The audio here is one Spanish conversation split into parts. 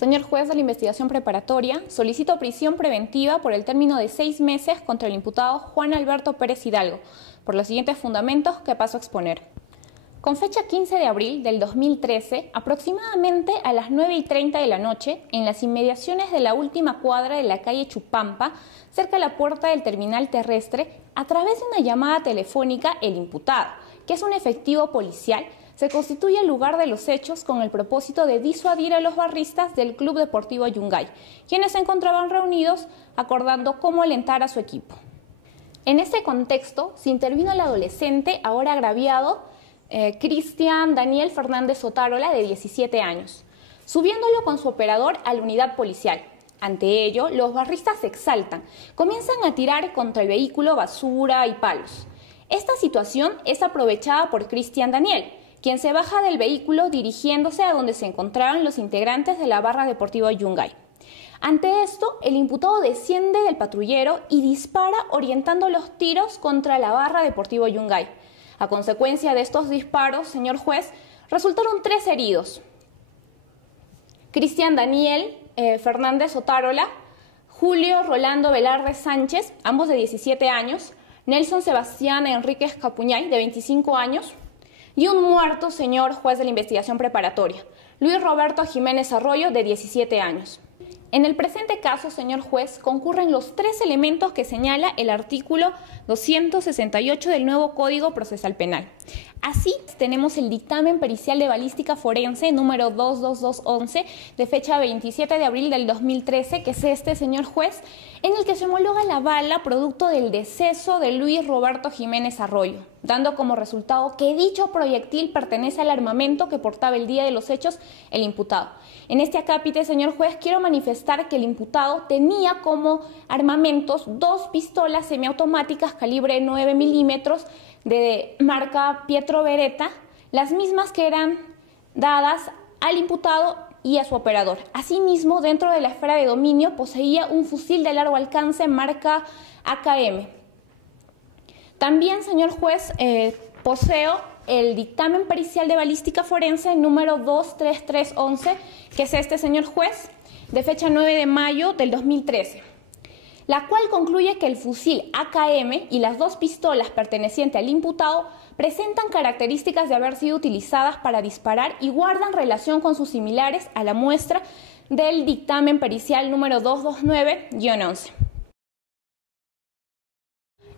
Señor juez de la investigación preparatoria, solicito prisión preventiva por el término de 6 meses contra el imputado Juan Alberto Pérez Hidalgo, por los siguientes fundamentos que paso a exponer. Con fecha 15 de abril del 2013, aproximadamente a las 9:30 de la noche, en las inmediaciones de la última cuadra de la calle Chupampa, cerca de la puerta del terminal terrestre, a través de una llamada telefónica, el imputado, que es un efectivo policial, se constituye el lugar de los hechos con el propósito de disuadir a los barristas del Club Deportivo Yungay, quienes se encontraban reunidos acordando cómo alentar a su equipo. En este contexto se intervino el adolescente, ahora agraviado, Cristian Daniel Fernández Otárola, de 17 años, subiéndolo con su operador a la unidad policial. Ante ello, los barristas se exaltan, comienzan a tirar contra el vehículo basura y palos. Esta situación es aprovechada por Cristian Daniel, quien se baja del vehículo dirigiéndose a donde se encontraban los integrantes de la barra deportiva Yungay. Ante esto, el imputado desciende del patrullero y dispara orientando los tiros contra la barra deportiva Yungay. A consecuencia de estos disparos, señor juez, resultaron 3 heridos. Cristian Daniel Fernández Otárola, Julio Rolando Velarde Sánchez, ambos de 17 años, Nelson Sebastián Enríquez Capuñay, de 25 años, y un muerto, señor juez de la investigación preparatoria, Luis Roberto Jiménez Arroyo, de 17 años. En el presente caso, señor juez, concurren los 3 elementos que señala el artículo 268 del nuevo Código Procesal Penal. Así, tenemos el dictamen pericial de balística forense número 22211 de fecha 27 de abril del 2013, que es este, señor juez, en el que se homologa la bala producto del deceso de Luis Roberto Jiménez Arroyo, dando como resultado que dicho proyectil pertenece al armamento que portaba el día de los hechos el imputado. En este acápite, señor juez, quiero manifestar que el imputado tenía como armamentos 2 pistolas semiautomáticas calibre 9 milímetros de marca Pietro Beretta, las mismas que eran dadas al imputado y a su operador. Asimismo, dentro de la esfera de dominio poseía un fusil de largo alcance marca AKM. También, señor juez, poseo el dictamen pericial de balística forense número 23311, que es este, señor juez, de fecha 9 de mayo del 2013, la cual concluye que el fusil AKM y las 2 pistolas pertenecientes al imputado presentan características de haber sido utilizadas para disparar y guardan relación con sus similares a la muestra del dictamen pericial número 229-11.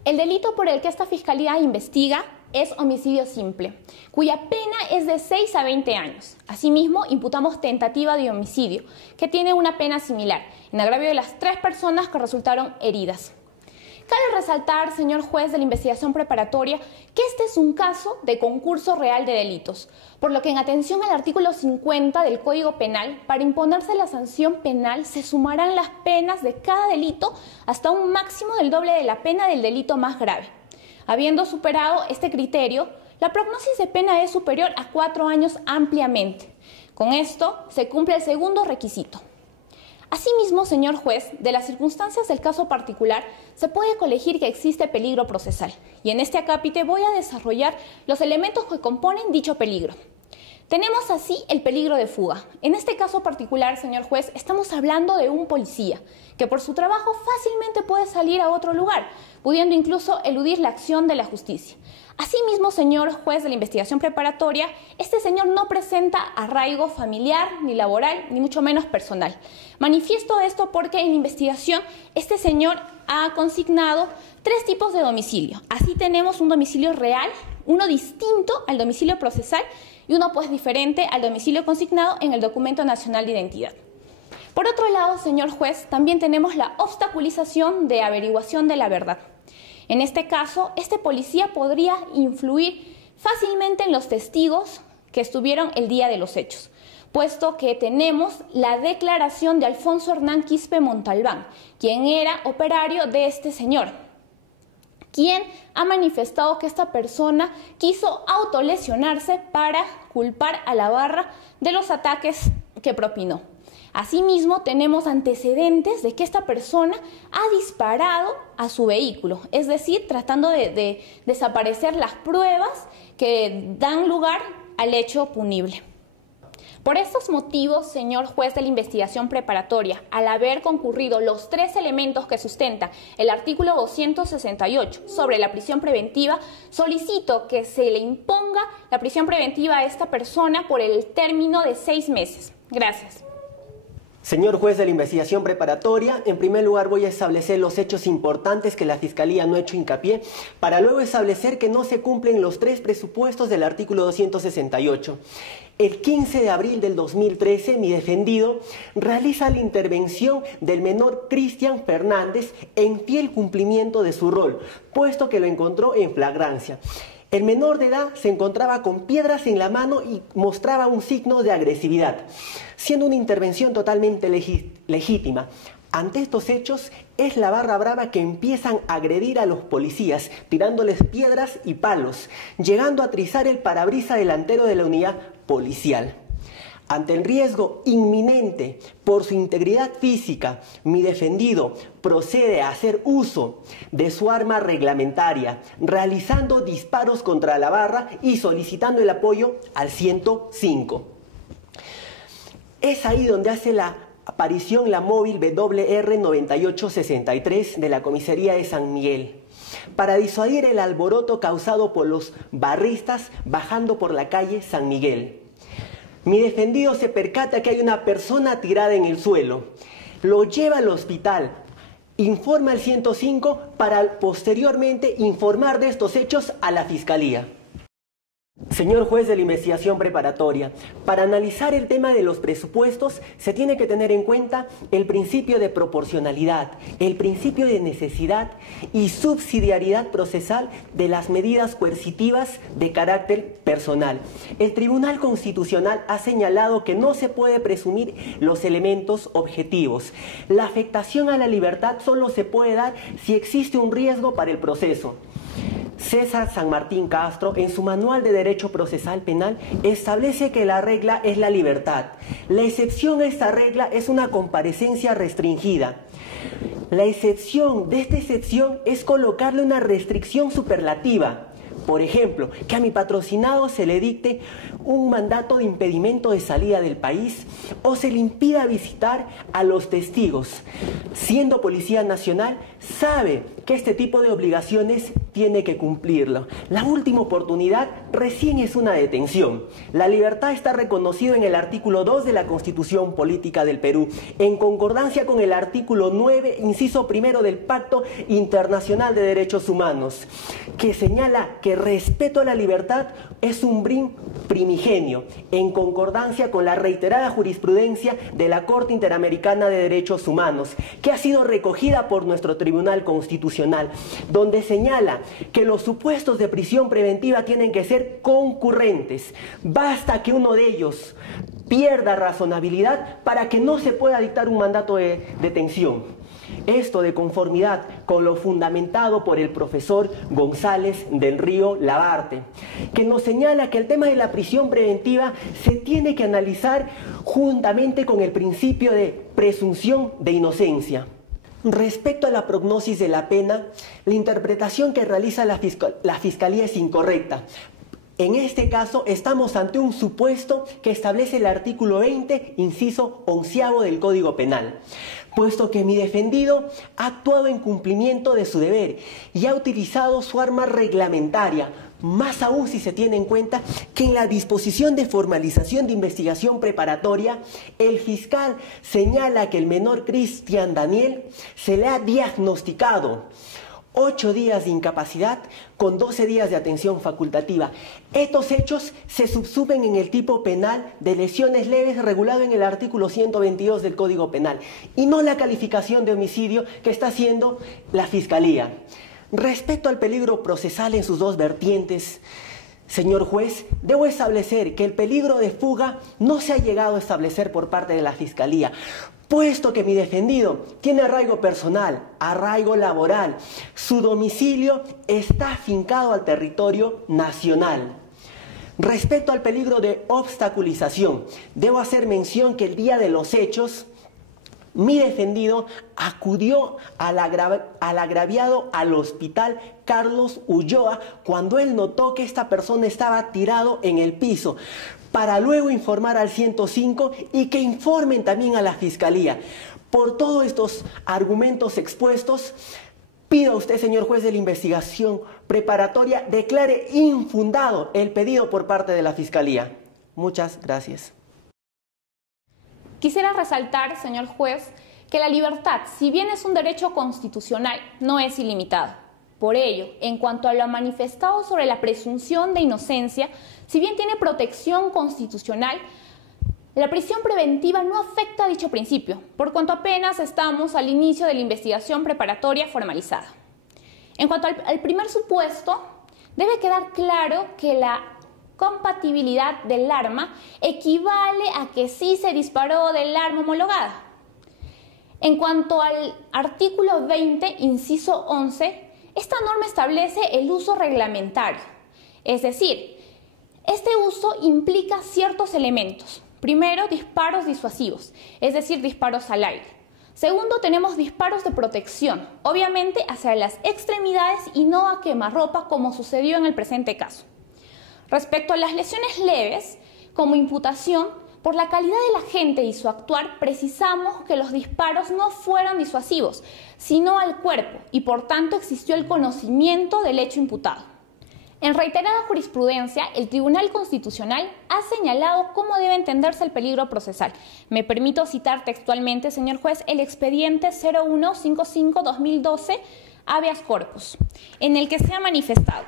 El delito por el que esta fiscalía investiga es homicidio simple, cuya pena es de 6 a 20 años. Asimismo, imputamos tentativa de homicidio, que tiene una pena similar, en agravio de las 3 personas que resultaron heridas. Cabe resaltar, señor juez de la investigación preparatoria, que este es un caso de concurso real de delitos, por lo que en atención al artículo 50 del Código Penal, para imponerse la sanción penal se sumarán las penas de cada delito hasta un máximo del doble de la pena del delito más grave. Habiendo superado este criterio, la prognosis de pena es superior a 4 años ampliamente. Con esto se cumple el segundo requisito. Asimismo, señor juez, de las circunstancias del caso particular, se puede colegir que existe peligro procesal, y en este acápite voy a desarrollar los elementos que componen dicho peligro. Tenemos así el peligro de fuga. En este caso particular, señor juez, estamos hablando de un policía que por su trabajo fácilmente puede salir a otro lugar, pudiendo incluso eludir la acción de la justicia. Asimismo, señor juez de la investigación preparatoria, este señor no presenta arraigo familiar, ni laboral, ni mucho menos personal. Manifiesto esto porque en la investigación este señor ha consignado 3 tipos de domicilio. Así tenemos un domicilio real, uno distinto al domicilio procesal y uno pues diferente al domicilio consignado en el documento nacional de identidad. Por otro lado, señor juez, también tenemos la obstaculización de averiguación de la verdad. En este caso, este policía podría influir fácilmente en los testigos que estuvieron el día de los hechos, puesto que tenemos la declaración de Alfonso Hernán Quispe Montalbán, quien era operario de este señor, quien ha manifestado que esta persona quiso autolesionarse para culpar a la barra de los ataques que propinó. Asimismo, tenemos antecedentes de que esta persona ha disparado a su vehículo, es decir, tratando de desaparecer las pruebas que dan lugar al hecho punible. Por estos motivos, señor juez de la investigación preparatoria, al haber concurrido los 3 elementos que sustenta el artículo 268 sobre la prisión preventiva, solicito que se le imponga la prisión preventiva a esta persona por el término de 6 meses. Gracias. Señor juez de la investigación preparatoria, en primer lugar voy a establecer los hechos importantes que la Fiscalía no ha hecho hincapié, para luego establecer que no se cumplen los 3 presupuestos del artículo 268. El 15 de abril del 2013, mi defendido realiza la intervención del menor Cristian Fernández en fiel cumplimiento de su rol, puesto que lo encontró en flagrancia. El menor de edad se encontraba con piedras en la mano y mostraba un signo de agresividad, siendo una intervención totalmente legítima. Ante estos hechos, es la barra brava que empiezan a agredir a los policías, tirándoles piedras y palos, llegando a trizar el parabrisas delantero de la unidad policial. Ante el riesgo inminente por su integridad física, mi defendido procede a hacer uso de su arma reglamentaria, realizando disparos contra la barra y solicitando el apoyo al 105. Es ahí donde hace la aparición la móvil WR 9863 de la comisaría de San Miguel, para disuadir el alboroto causado por los barristas bajando por la calle San Miguel. Mi defendido se percata que hay una persona tirada en el suelo, lo lleva al hospital, informa al 105 para posteriormente informar de estos hechos a la Fiscalía. Señor juez de la investigación preparatoria, para analizar el tema de los presupuestos se tiene que tener en cuenta el principio de proporcionalidad, el principio de necesidad y subsidiariedad procesal de las medidas coercitivas de carácter personal. El Tribunal Constitucional ha señalado que no se puede presumir los elementos objetivos. La afectación a la libertad solo se puede dar si existe un riesgo para el proceso. César San Martín Castro, en su Manual de Derecho Procesal Penal, establece que la regla es la libertad. La excepción a esta regla es una comparecencia restringida. La excepción de esta excepción es colocarle una restricción superlativa. Por ejemplo, que a mi patrocinado se le dicte un mandato de impedimento de salida del país o se le impida visitar a los testigos. Siendo Policía Nacional, sabe que este tipo de obligaciones tiene que cumplirlo. La última oportunidad recién es una detención. La libertad está reconocida en el artículo 2 de la Constitución Política del Perú, en concordancia con el artículo 9, inciso primero del Pacto Internacional de Derechos Humanos, que señala que respeto a la libertad es un bien primigenio, en concordancia con la reiterada jurisprudencia de la Corte Interamericana de Derechos Humanos, que ha sido recogida por nuestro Tribunal Constitucional, donde señala que los supuestos de prisión preventiva tienen que ser concurrentes. Basta que uno de ellos pierda razonabilidad para que no se pueda dictar un mandato de detención. Esto de conformidad con lo fundamentado por el profesor González del Río Labarte, que nos señala que el tema de la prisión preventiva se tiene que analizar juntamente con el principio de presunción de inocencia. Respecto a la prognosis de la pena, la interpretación que realiza la Fiscalía es incorrecta. En este caso, estamos ante un supuesto que establece el artículo 20, inciso 11º del Código Penal, puesto que mi defendido ha actuado en cumplimiento de su deber y ha utilizado su arma reglamentaria, más aún si se tiene en cuenta que en la disposición de formalización de investigación preparatoria, el fiscal señala que el menor Cristian Daniel se le ha diagnosticado 8 días de incapacidad con 12 días de atención facultativa. Estos hechos se subsumen en el tipo penal de lesiones leves regulado en el artículo 122 del Código Penal y no la calificación de homicidio que está haciendo la Fiscalía. Respecto al peligro procesal en sus dos vertientes, señor juez, debo establecer que el peligro de fuga no se ha llegado a establecer por parte de la Fiscalía, puesto que mi defendido tiene arraigo personal, arraigo laboral, su domicilio está afincado al territorio nacional. Respecto al peligro de obstaculización, debo hacer mención que el día de los hechos, Mi defendido acudió al agraviado al hospital Carlos Ulloa cuando él notó que esta persona estaba tirado en el piso, para luego informar al 105 y que informen también a la Fiscalía. Por todos estos argumentos expuestos, pido a usted, señor juez de la investigación preparatoria, declare infundado el pedido por parte de la Fiscalía. Muchas gracias. Quisiera resaltar, señor juez, que la libertad, si bien es un derecho constitucional, no es ilimitado. Por ello, en cuanto a lo manifestado sobre la presunción de inocencia, si bien tiene protección constitucional, la prisión preventiva no afecta a dicho principio, por cuanto apenas estamos al inicio de la investigación preparatoria formalizada. En cuanto al primer supuesto, debe quedar claro que la compatibilidad del arma equivale a que sí se disparó del arma homologada. En cuanto al artículo 20, inciso 11, esta norma establece el uso reglamentario, es decir, este uso implica ciertos elementos. Primero, disparos disuasivos, es decir, disparos al aire. Segundo, tenemos disparos de protección, obviamente hacia las extremidades y no a quemarropa como sucedió en el presente caso. Respecto a las lesiones leves, como imputación, por la calidad del agente y su actuar, precisamos que los disparos no fueron disuasivos, sino al cuerpo, y por tanto existió el conocimiento del hecho imputado. En reiterada jurisprudencia, el Tribunal Constitucional ha señalado cómo debe entenderse el peligro procesal. Me permito citar textualmente, señor juez, el expediente 0155-2012, habeas corpus, en el que se ha manifestado: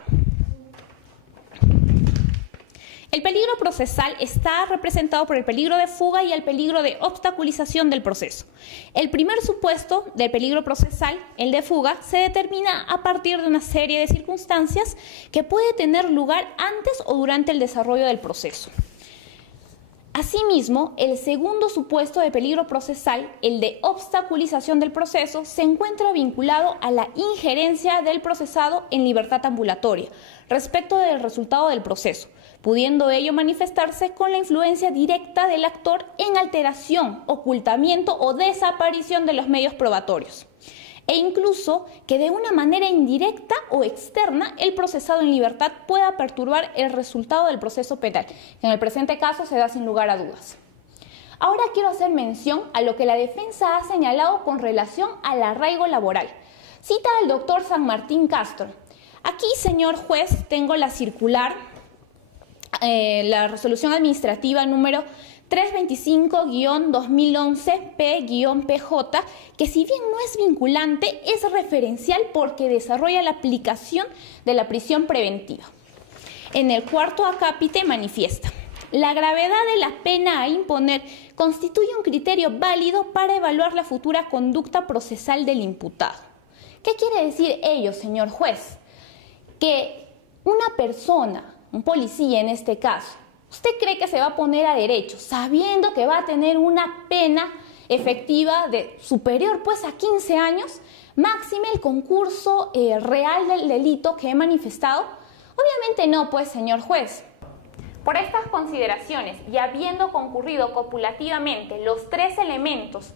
el peligro procesal está representado por el peligro de fuga y el peligro de obstaculización del proceso. El primer supuesto del peligro procesal, el de fuga, se determina a partir de una serie de circunstancias que puede tener lugar antes o durante el desarrollo del proceso. Asimismo, el segundo supuesto de peligro procesal, el de obstaculización del proceso, se encuentra vinculado a la injerencia del procesado en libertad ambulatoria respecto del resultado del proceso, pudiendo ello manifestarse con la influencia directa del actor en alteración, ocultamiento o desaparición de los medios probatorios, e incluso que de una manera indirecta o externa el procesado en libertad pueda perturbar el resultado del proceso penal, que en el presente caso se da sin lugar a dudas. Ahora quiero hacer mención a lo que la defensa ha señalado con relación al arraigo laboral. Cita al doctor San Martín Castro. Aquí, señor juez, tengo la circular, la resolución administrativa número 325-2011-P-PJ, que si bien no es vinculante, es referencial porque desarrolla la aplicación de la prisión preventiva. En el cuarto acápite manifiesta: la gravedad de la pena a imponer constituye un criterio válido para evaluar la futura conducta procesal del imputado. ¿Qué quiere decir ello, señor juez? Que una persona, un policía en este caso, ¿usted cree que se va a poner a derecho sabiendo que va a tener una pena efectiva de superior pues a 15 años? Máxime el concurso real del delito que he manifestado. Obviamente no, pues, señor juez. Por estas consideraciones y habiendo concurrido copulativamente los tres elementos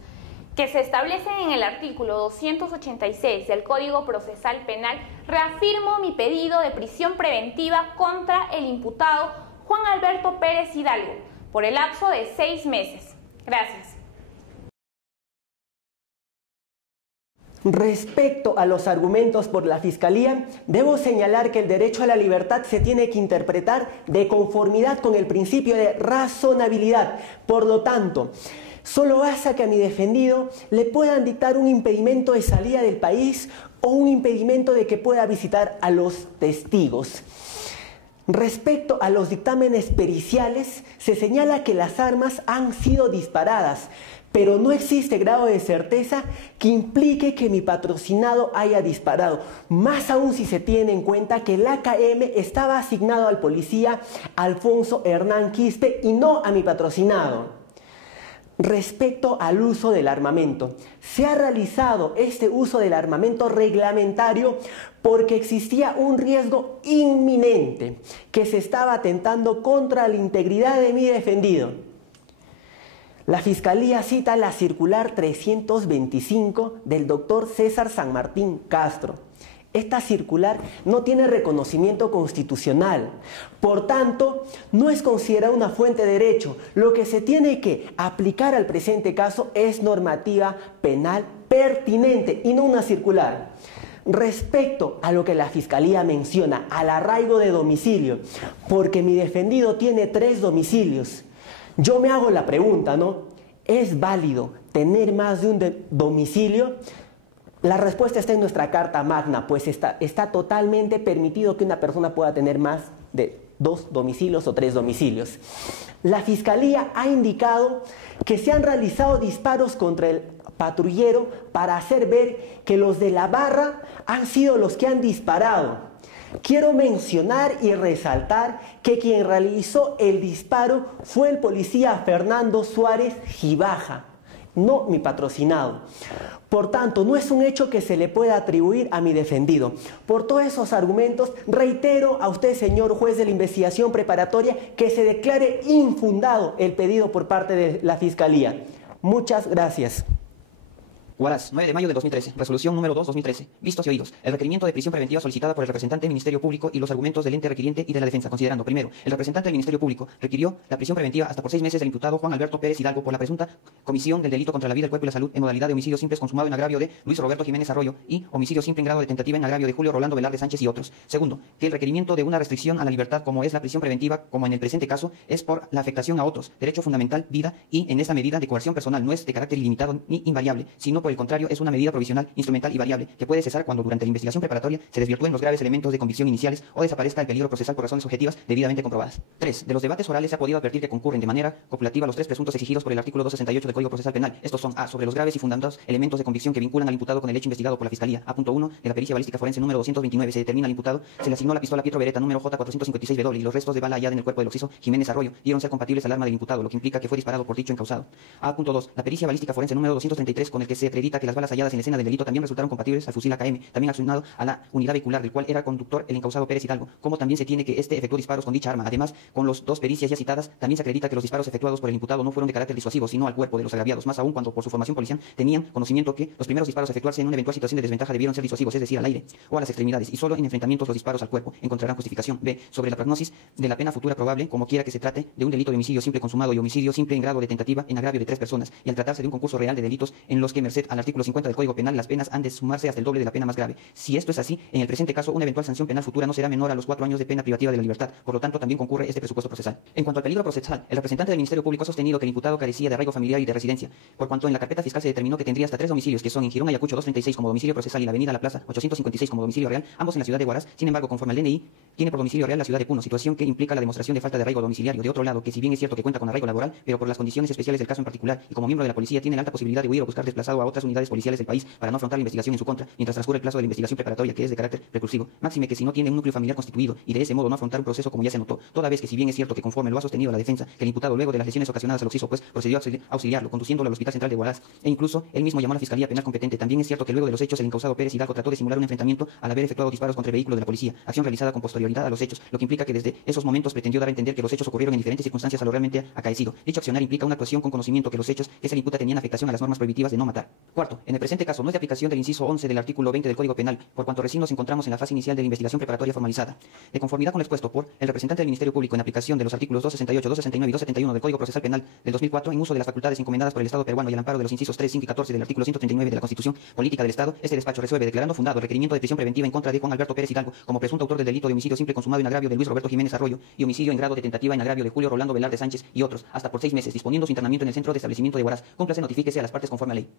que se establecen en el artículo 286 del Código Procesal Penal, reafirmo mi pedido de prisión preventiva contra el imputado Juan Alberto Pérez Hidalgo por el lapso de 6 meses. Gracias. Respecto a los argumentos por la Fiscalía, debo señalar que el derecho a la libertad se tiene que interpretar de conformidad con el principio de razonabilidad. Por lo tanto, solo basta que a mi defendido le puedan dictar un impedimento de salida del país o un impedimento de que pueda visitar a los testigos. Respecto a los dictámenes periciales, se señala que las armas han sido disparadas, pero no existe grado de certeza que implique que mi patrocinado haya disparado, más aún si se tiene en cuenta que el AKM estaba asignado al policía Alfonso Hernán Quispe y no a mi patrocinado. Respecto al uso del armamento, se ha realizado este uso del armamento reglamentario porque existía un riesgo inminente que se estaba atentando contra la integridad de mi defendido. La Fiscalía cita la circular 325 del doctor César San Martín Castro. Esta circular no tiene reconocimiento constitucional, por tanto, no es considerada una fuente de derecho. Lo que se tiene que aplicar al presente caso es normativa penal pertinente y no una circular. Respecto a lo que la Fiscalía menciona, al arraigo de domicilio, porque mi defendido tiene 3 domicilios, yo me hago la pregunta, ¿no? ¿Es válido tener más de un domicilio? La respuesta está en nuestra Carta Magna, pues está totalmente permitido que una persona pueda tener más de 2 domicilios o 3 domicilios. La Fiscalía ha indicado que se han realizado disparos contra el patrullero para hacer ver que los de la barra han sido los que han disparado. Quiero mencionar y resaltar que quien realizó el disparo fue el policía Fernando Suárez Gibaja, no mi patrocinado. Por tanto, no es un hecho que se le pueda atribuir a mi defendido. Por todos esos argumentos, reitero a usted, señor juez de la investigación preparatoria, que se declare infundado el pedido por parte de la Fiscalía. Muchas gracias. Huaraz, 9 de mayo de 2013, resolución número 2/2013. Vistos y oídos. El requerimiento de prisión preventiva solicitada por el representante del Ministerio Público y los argumentos del ente requiriente y de la defensa, considerando, primero, el representante del Ministerio Público requirió la prisión preventiva hasta por 6 meses del imputado Juan Alberto Pérez Hidalgo por la presunta comisión del delito contra la vida, el cuerpo y la salud en modalidad de homicidio simple consumado en agravio de Luis Roberto Jiménez Arroyo y homicidio simple en grado de tentativa en agravio de Julio Rolando Velarde Sánchez y otros. Segundo, que el requerimiento de una restricción a la libertad, como es la prisión preventiva, como en el presente caso, es por la afectación a otros, derecho fundamental, vida, y en esta medida de coerción personal no es de carácter ilimitado ni invariable, sino por el contrario es una medida provisional, instrumental y variable, que puede cesar cuando durante la investigación preparatoria se desvirtúen los graves elementos de convicción iniciales o desaparezca el peligro procesal por razones objetivas debidamente comprobadas. 3. De los debates orales se ha podido advertir que concurren de manera copulativa los 3 presuntos exigidos por el artículo 268 del Código Procesal Penal. Estos son: A. Sobre los graves y fundamentados elementos de convicción que vinculan al imputado con el hecho investigado por la Fiscalía. A.1. De la pericia balística forense número 229 se determina al imputado, se le asignó la pistola Pietro Beretta número J456W y los restos de bala hallada en el cuerpo del occiso Jiménez Arroyo dieron ser compatibles al arma del imputado, lo que implica que fue disparado por dicho encausado. A.2. La pericia balística forense número 233 con el que se acredita que las balas halladas en la escena del delito también resultaron compatibles al fusil AKM, también asignado a la unidad vehicular del cual era conductor el encausado Pérez Hidalgo, como también se tiene que este efectuó disparos con dicha arma. Además, con los 2 pericias ya citadas, también se acredita que los disparos efectuados por el imputado no fueron de carácter disuasivo, sino al cuerpo de los agraviados, más aún cuando por su formación policial tenían conocimiento que los primeros disparos a efectuarse en una eventual situación de desventaja debieron ser disuasivos, es decir, al aire o a las extremidades, y solo en enfrentamientos los disparos al cuerpo encontrarán justificación. B. Sobre la prognosis de la pena futura probable, como quiera que se trate de un delito de homicidio simple consumado y homicidio simple en grado de tentativa en agravio de 3 personas, y al tratarse de un concurso real de delitos en los que, merced al artículo 50 del Código Penal, las penas han de sumarse hasta el doble de la pena más grave. Si esto es así, en el presente caso, una eventual sanción penal futura no será menor a los 4 años de pena privativa de la libertad. Por lo tanto, también concurre este presupuesto procesal. En cuanto al peligro procesal, el representante del Ministerio Público ha sostenido que el imputado carecía de arraigo familiar y de residencia, por cuanto en la carpeta fiscal se determinó que tendría hasta 3 domicilios, que son en Girón Ayacucho 236 como domicilio procesal y la Avenida La Plaza 856 como domicilio real, ambos en la ciudad de Huaraz. Sin embargo, conforme al DNI, tiene por domicilio real la ciudad de Puno, situación que implica la demostración de falta de arraigo domiciliario. De otro lado, que si bien es cierto que cuenta con arraigo laboral, pero por las condiciones especiales del caso en particular y como miembro de la policía tiene la alta posibilidad de huir o buscar desplazado a otras unidades policiales del país para no afrontar la investigación en su contra, mientras transcurre el plazo de la investigación preparatoria, que es de carácter precursivo. Máxime que si no tiene un núcleo familiar constituido y de ese modo no afrontar un proceso como ya se notó, toda vez que si bien es cierto que conforme lo ha sostenido la defensa, que el imputado luego de las lesiones ocasionadas al occiso pues procedió a auxiliarlo, conduciéndolo al Hospital Central de Huaraz, e incluso él mismo llamó a la Fiscalía Penal competente. También es cierto que luego de los hechos el encausado Pérez Hidalgo trató de simular un enfrentamiento al haber efectuado disparos contra el vehículo de la policía, acción realizada con posterioridad a los hechos, lo que implica que desde esos momentos pretendió dar a entender que los hechos ocurrieron en diferentes circunstancias a lo realmente acaecido. Dicho accionar implica una actuación con conocimiento que los hechos que se le imputa tenían afectación a las normas prohibitivas de no matar. Cuarto, en el presente caso no es de aplicación del inciso 11 del artículo 20 del Código Penal, por cuanto recién nos encontramos en la fase inicial de la investigación preparatoria formalizada. De conformidad con lo expuesto por el representante del Ministerio Público en aplicación de los artículos 268, 269 y 271 del Código Procesal Penal del 2004, en uso de las facultades encomendadas por el Estado peruano y al amparo de los incisos 3, 5 y 14 del artículo 139 de la Constitución Política del Estado, este despacho resuelve declarando fundado el requerimiento de prisión preventiva en contra de Juan Alberto Pérez Hidalgo como presunto autor del delito de homicidio simple consumado en agravio de Luis Roberto Jiménez Arroyo y homicidio en grado de tentativa en agravio de Julio Rolando Velarde Sánchez y otros, hasta por 6 meses, disponiendo su internamiento en el centro de establecimiento de Huaraz. Cúmplase, notifíquese a las partes conforme a ley.